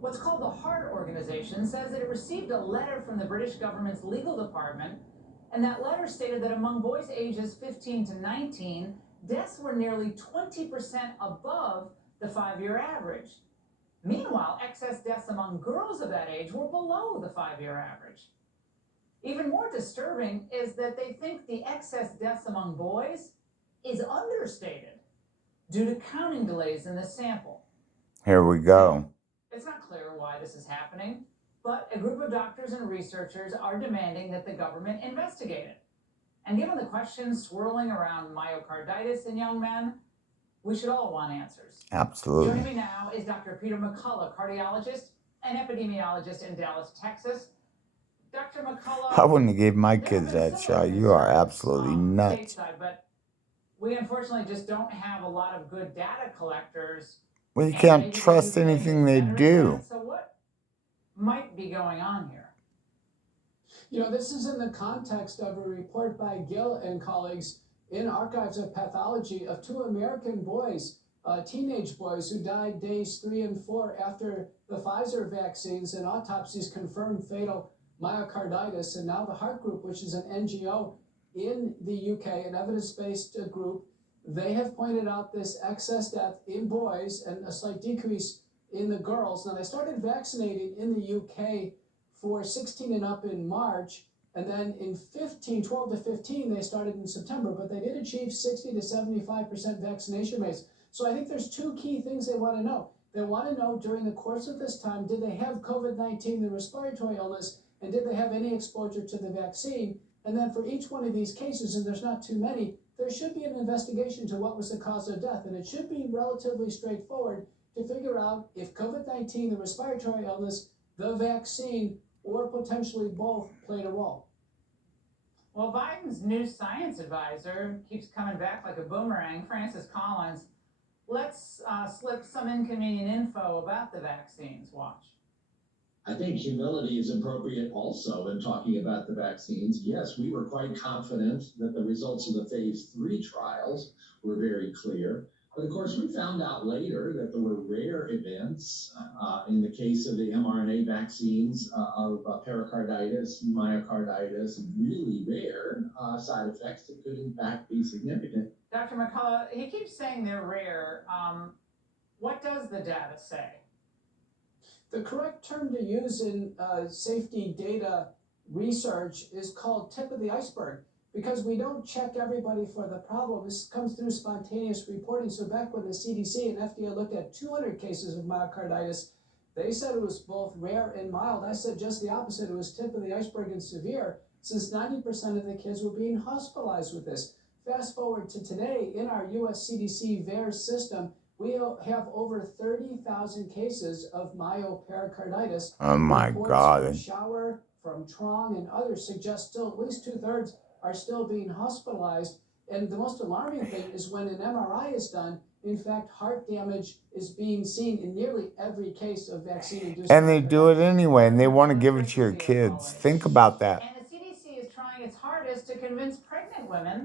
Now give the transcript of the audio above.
What's called the Heart Organization says that it received a letter from the British government's legal department, and that letter stated that among boys ages 15 to 19, deaths were nearly 20% above the 5-year average. Meanwhile, excess deaths among girls of that age were below the 5-year average. Even more disturbing is that they think the excess deaths among boys is understated due to counting delays in the sample. Here we go. It's not clear why this is happening, but a group of doctors and researchers are demanding that the government investigate it. And given the questions swirling around myocarditis in young men, we should all want answers. Absolutely. Joining me now is Dr. Peter McCullough, cardiologist and epidemiologist in Dallas, Texas. Dr. McCullough, I wouldn't have gave my kids that shot. You are absolutely nuts. Stateside, but we unfortunately just don't have a lot of good data collectors. Well, you can't trust anything they do. So what might be going on here? This is in the context of a report by Gill and colleagues in Archives of Pathology of two American boys, teenage boys, who died days 3 and 4 after the Pfizer vaccines, and autopsies confirmed fatal myocarditis. And now the Heart Group, which is an NGO in the UK, an evidence-based group, they have pointed out this excess death in boys and a slight decrease in the girls. Now, they started vaccinating in the UK for 16 and up in March, and then in 12 to 15, they started in September, but they did achieve 60 to 75% vaccination rates. So I think there's two key things they want to know. They want to know, during the course of this time, did they have COVID-19, the respiratory illness, and did they have any exposure to the vaccine? And then for each one of these cases, and there's not too many, there should be an investigation to what was the cause of death. And it should be relatively straightforward to figure out if COVID-19, the respiratory illness, the vaccine, or potentially both played a role. Well, Biden's new science advisor keeps coming back like a boomerang, Francis Collins. Let's slip some inconvenient info about the vaccines. Watch. I think humility is appropriate also in talking about the vaccines. Yes, we were quite confident that the results of the phase 3 trials were very clear. But of course, we found out later that there were rare events in the case of the mRNA vaccines of pericarditis, myocarditis, really rare side effects that could in fact be significant. Dr. McCullough, he keeps saying they're rare. What does the data say? The correct term to use in safety data research is called tip of the iceberg, because we don't check everybody for the problem. This comes through spontaneous reporting. So back when the CDC and FDA looked at 200 cases of myocarditis, they said it was both rare and mild. I said just the opposite. It was tip of the iceberg and severe, since 90% of the kids were being hospitalized with this. Fast forward to today, in our US CDC VAERS system, we have over 30,000 cases of myopericarditis. Oh my God. From Shower, from Trong, and others suggest still at least 2/3 are still being hospitalized. And the most alarming thing is when an MRI is done, in fact, heart damage is being seen in nearly every case of vaccine-induced. And they do it anyway, and they want to give it to your kids. Think about that. And the CDC is trying its hardest to convince pregnant women